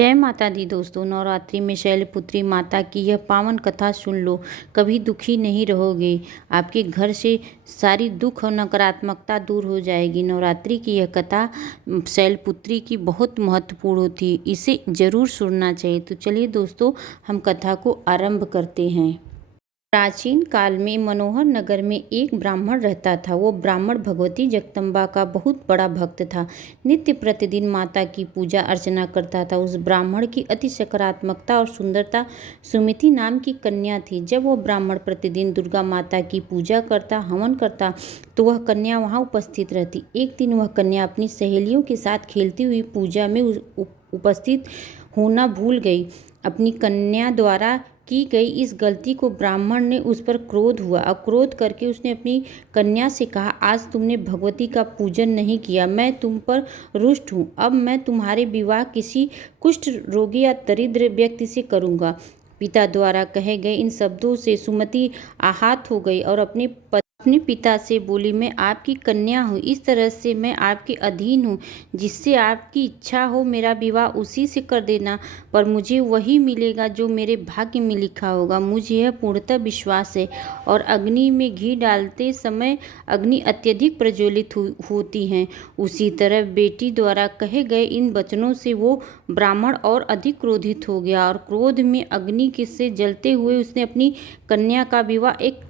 जय माता दी दोस्तों। नवरात्रि में शैलपुत्री माता की यह पावन कथा सुन लो, कभी दुखी नहीं रहोगे। आपके घर से सारी दुख और नकारात्मकता दूर हो जाएगी। नवरात्रि की यह कथा शैलपुत्री की बहुत महत्वपूर्ण होती है, इसे जरूर सुनना चाहिए। तो चलिए दोस्तों, हम कथा को आरंभ करते हैं। प्राचीन काल में मनोहर नगर में एक ब्राह्मण रहता था। वो ब्राह्मण भगवती जगदम्बा का बहुत बड़ा भक्त था। नित्य प्रतिदिन माता की पूजा अर्चना करता था। उस ब्राह्मण की अति सकारात्मकता और सुंदरता सुमिति नाम की कन्या थी। जब वह ब्राह्मण प्रतिदिन दुर्गा माता की पूजा करता, हवन करता, तो वह कन्या वहाँ उपस्थित रहती। एक दिन वह कन्या अपनी सहेलियों के साथ खेलती हुई पूजा में उपस्थित होना भूल गई। अपनी कन्या द्वारा की गई इस गलती को ब्राह्मण ने उस पर क्रोध हुआ और क्रोध करके उसने अपनी कन्या से कहा, आज तुमने भगवती का पूजन नहीं किया, मैं तुम पर रुष्ट हूँ। अब मैं तुम्हारे विवाह किसी कुष्ठ रोगी या दरिद्र व्यक्ति से करूँगा। पिता द्वारा कहे गए इन शब्दों से सुमति आहत हो गई और अपने पिता से बोली, मैं आपकी कन्या हूँ, इस तरह से मैं आपके अधीन हूँ। जिससे आपकी इच्छा हो मेरा विवाह उसी से कर देना, पर मुझे वही मिलेगा जो मेरे भाग्य में लिखा होगा। मुझे यह पूर्णतः विश्वास है। और अग्नि में घी डालते समय अग्नि अत्यधिक प्रज्वलित होती हैं। उसी तरह बेटी द्वारा कहे गए इन वचनों से वो ब्राह्मण और अधिक क्रोधित हो गया और क्रोध में अग्नि से जलते हुए उसने अपनी कन्या का विवाह एक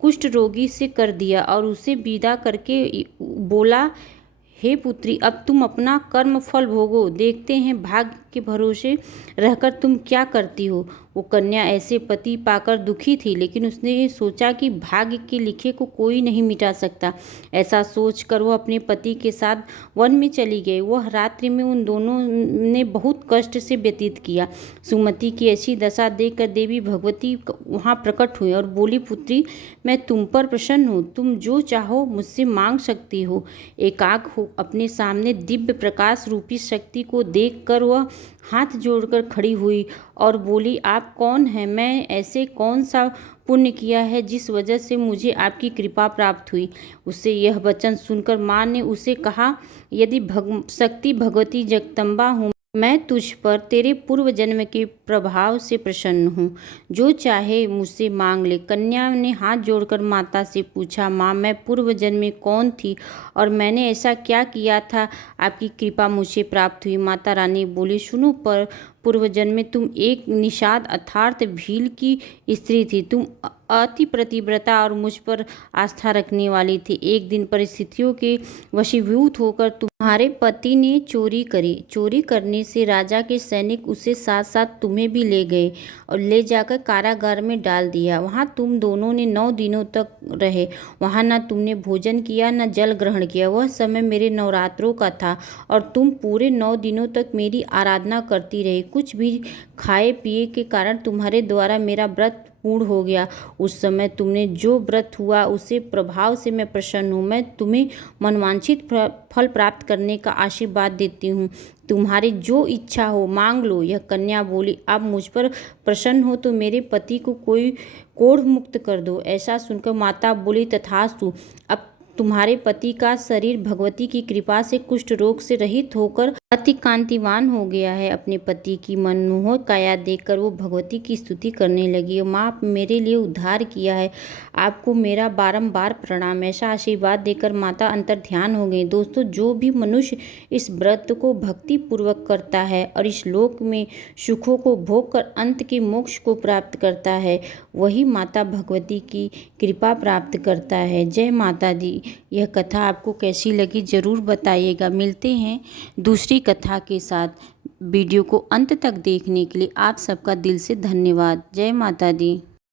कुष्ठ रोगी से कर दिया और उसे विदा करके बोला, हे पुत्री, अब तुम अपना कर्म फल भोगो, देखते हैं भाग्य के भरोसे रहकर तुम क्या करती हो। वो कन्या ऐसे पति पाकर दुखी थी, लेकिन उसने सोचा कि भाग्य के लिखे को कोई नहीं मिटा सकता। ऐसा सोचकर वह अपने पति के साथ वन में चली गई। वह रात्रि में उन दोनों ने बहुत कष्ट से व्यतीत किया। सुमति की ऐसी दशा देखकर देवी भगवती वहाँ प्रकट हुई और बोली, पुत्री, मैं तुम पर प्रसन्न हूँ, तुम जो चाहो मुझसे मांग सकती हो। एकाग्र हो अपने सामने दिव्य प्रकाश रूपी शक्ति को देखकर वह हाथ जोड़कर खड़ी हुई और बोली, आप कौन हैं? मैं ऐसे कौन सा पुण्य किया है जिस वजह से मुझे आपकी कृपा प्राप्त हुई। उससे यह वचन सुनकर माँ ने उसे कहा, यदि शक्ति भगवती जगदम्बा हूँ, मैं तुझ पर तेरे पूर्व जन्म के प्रभाव से प्रसन्न हूँ, जो चाहे मुझसे मांग ले। कन्या ने हाथ जोड़कर माता से पूछा, माँ, मैं पूर्व जन्म में कौन थी और मैंने ऐसा क्या किया था आपकी कृपा मुझे प्राप्त हुई। माता रानी बोली, सुनो, पर पूर्व जन्म में तुम एक निषाद अर्थात भील की स्त्री थी। तुम अति प्रतिव्रता और मुझ पर आस्था रखने वाली थी। एक दिन परिस्थितियों के वशीभूत होकर तुम्हारे पति ने चोरी करी। चोरी करने से राजा के सैनिक उसे साथ साथ तुम्हें भी ले गए और ले जाकर कारागार में डाल दिया। वहाँ तुम दोनों ने 9 दिनों तक रहे। वहाँ न तुमने भोजन किया न जल ग्रहण किया। वह समय मेरे नवरात्रों का था और तुम पूरे 9 दिनों तक मेरी आराधना करती रही। कुछ भी खाए पिए के कारण तुम्हारे द्वारा मेरा व्रत पूर्ण हो गया। उस समय तुमने जो व्रत हुआ उसे प्रभाव से मैं प्रसन्न हूँ। मैं तुम्हें मनवांछित फल प्राप्त करने का आशीर्वाद देती हूँ। तुम्हारी जो इच्छा हो मांग लो। यह कन्या बोली, आप मुझ पर प्रसन्न हो तो मेरे पति को कोई कोढ़ मुक्त कर दो। ऐसा सुनकर माता बोली, तथास्तु। अब तुम्हारे पति का शरीर भगवती की कृपा से कुष्ठ रोग से रहित होकर अति कांतिवान हो गया है। अपने पति की मनमोहक काया देखकर वो भगवती की स्तुति करने लगी। माँ, आप मेरे लिए उद्धार किया है, आपको मेरा बारंबार प्रणाम। ऐसा आशीर्वाद देकर माता अंतर ध्यान हो गई। दोस्तों, जो भी मनुष्य इस व्रत को भक्ति पूर्वक करता है और इस लोक में सुखों को भोग कर अंत के मोक्ष को प्राप्त करता है, वही माता भगवती की कृपा प्राप्त करता है। जय माता दी। यह कथा आपको कैसी लगी ज़रूर बताइएगा। मिलते हैं दूसरी कथा के साथ। वीडियो को अंत तक देखने के लिए आप सबका दिल से धन्यवाद। जय माता दी।